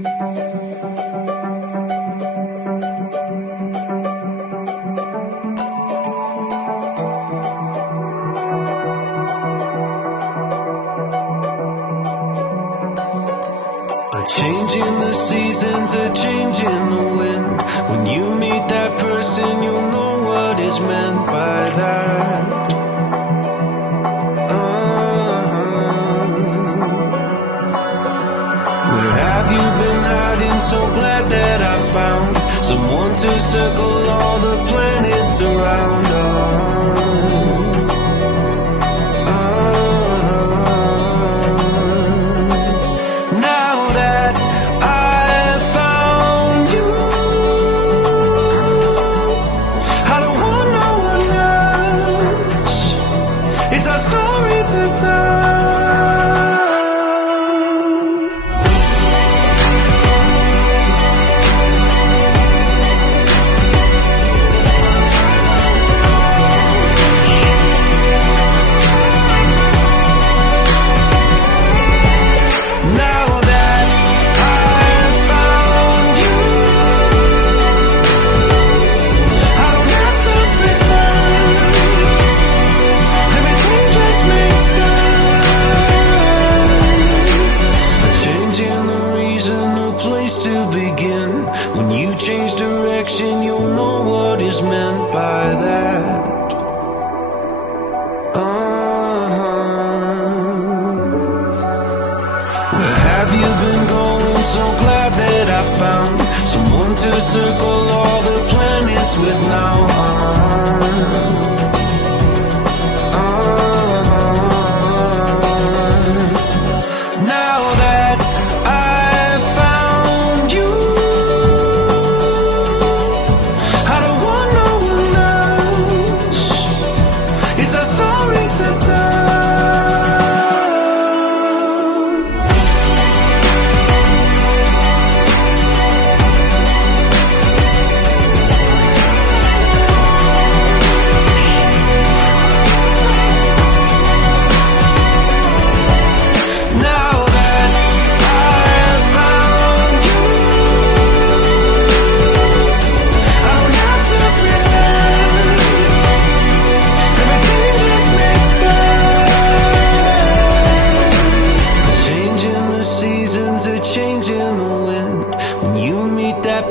A change in the seasons, a change in the wind. When you meet that person, you'll know what is meant by that. Where have you been hiding? So glad that I found someone to circle all the planets around. When you change direction, you'll know what is meant by that. Where have you been going? So glad that I found someone to circle all the planets with now. Now that I've found you, I don't want no one else. It's a story to tell.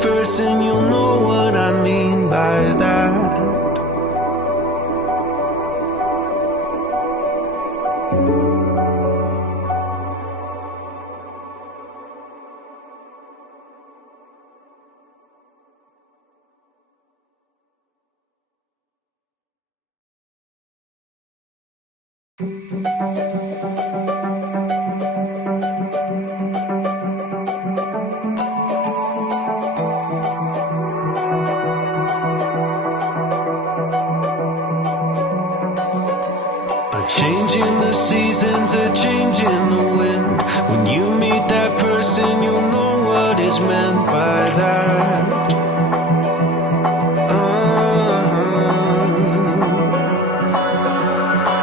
Person, you'll know what I mean by that. A change in the seasons, a change in the wind. When you meet that person, you'll know what is meant by that.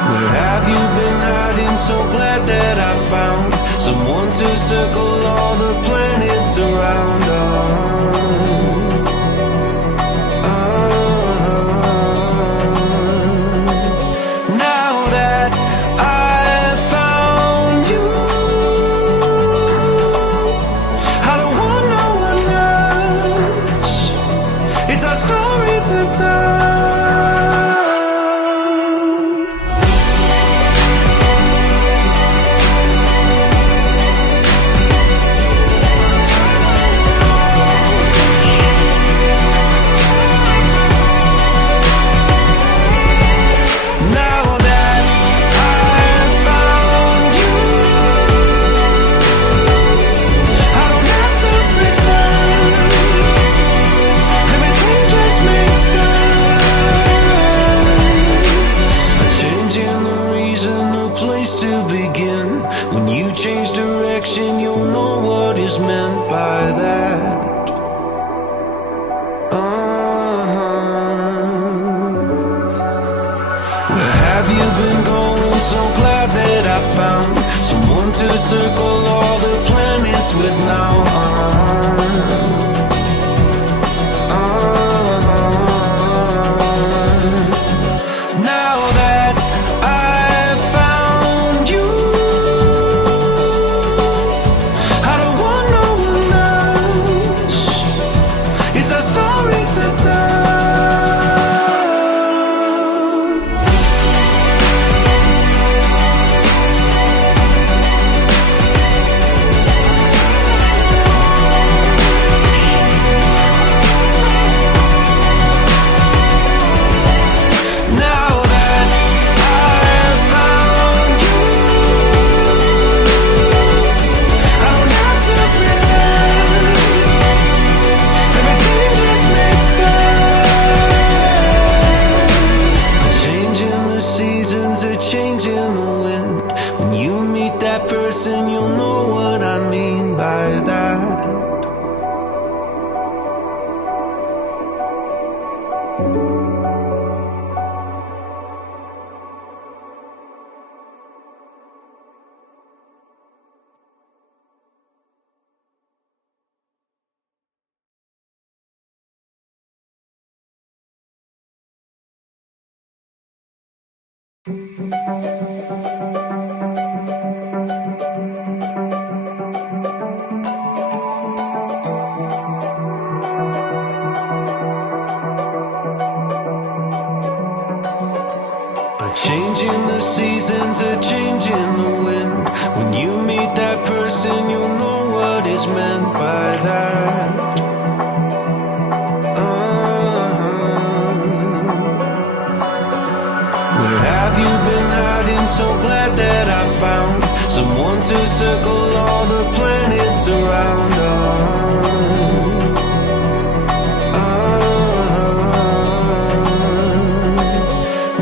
Where have you been hiding? So glad that I found someone to circle all the planets around. When you change direction, you'll know what is meant by that. Where have you been going? So glad that I found someone to circle all the planets with now. A change in the seasons, a change in the wind. When you meet that person, you'll know what is meant by that. Where have you been hiding? So glad that I found someone to circle all the planets around.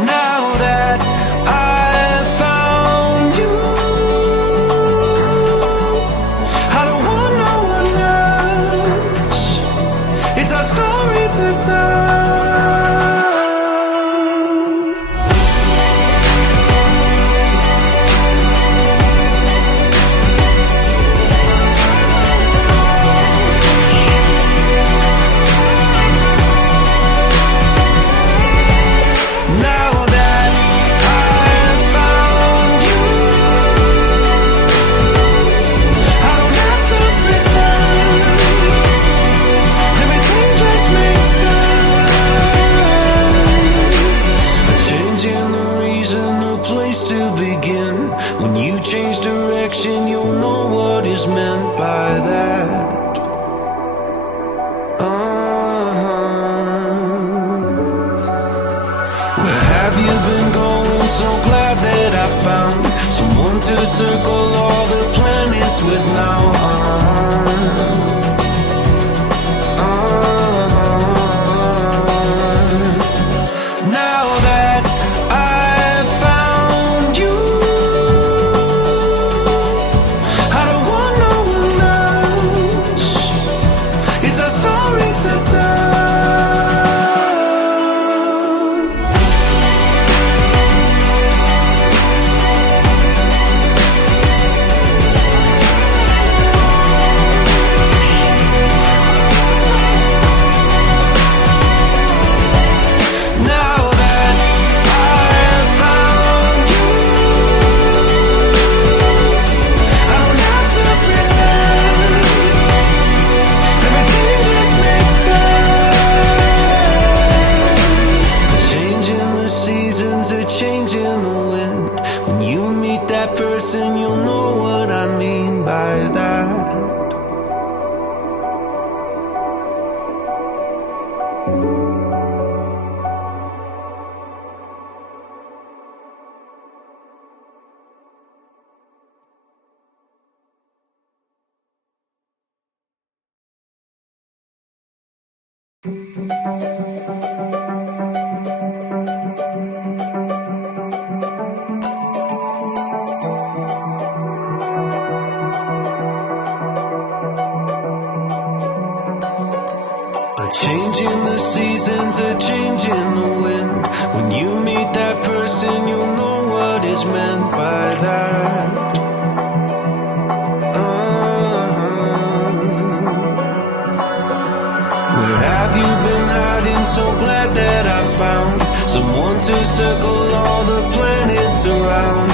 Now that I've found you, I don't want no one else. It's our story to tell. When you change direction, you'll know what is meant by that. Where have you been going? So glad that I found someone to circle all the planets with now. Now that I've found you, I don't want no one else. It's a story to tell. Person, you'll know what I mean by that. A change in the seasons, a change in the wind. When you meet that person, you'll know what is meant by that. Where have you been hiding? So glad that I found someone to circle all the planets around.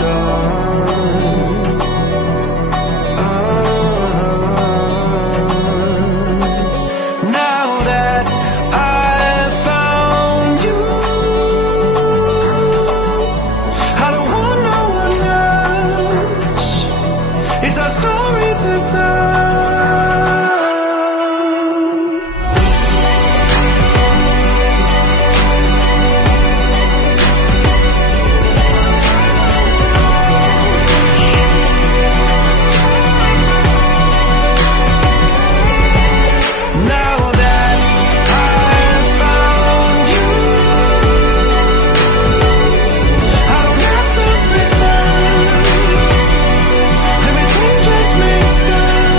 It's our story to tell. Now that I've found you, I don't have to pretend. Everything just makes sense.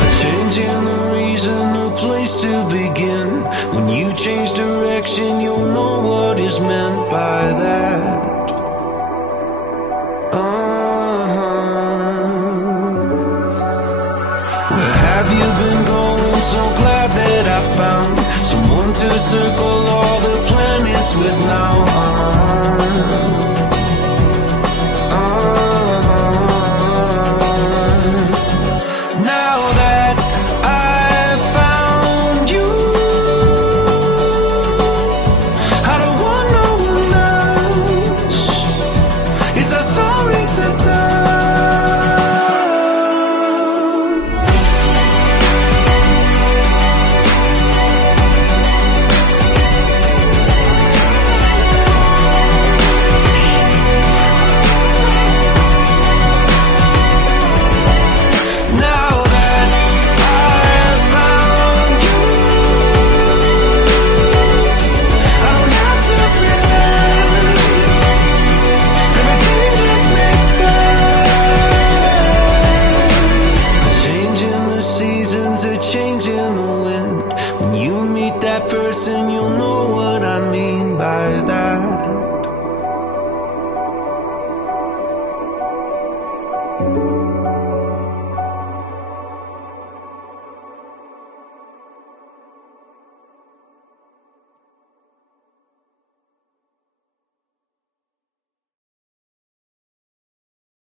A change in the reason, a place to begin. When you change direction, you'll know what is meant by that. Where have you been going? So glad that I found someone to circle all the planets. dance with now. Now that I've found you, I don't want no one else. It's a story to tell. Changing the wind. When you meet that person, you'll know what I mean by that.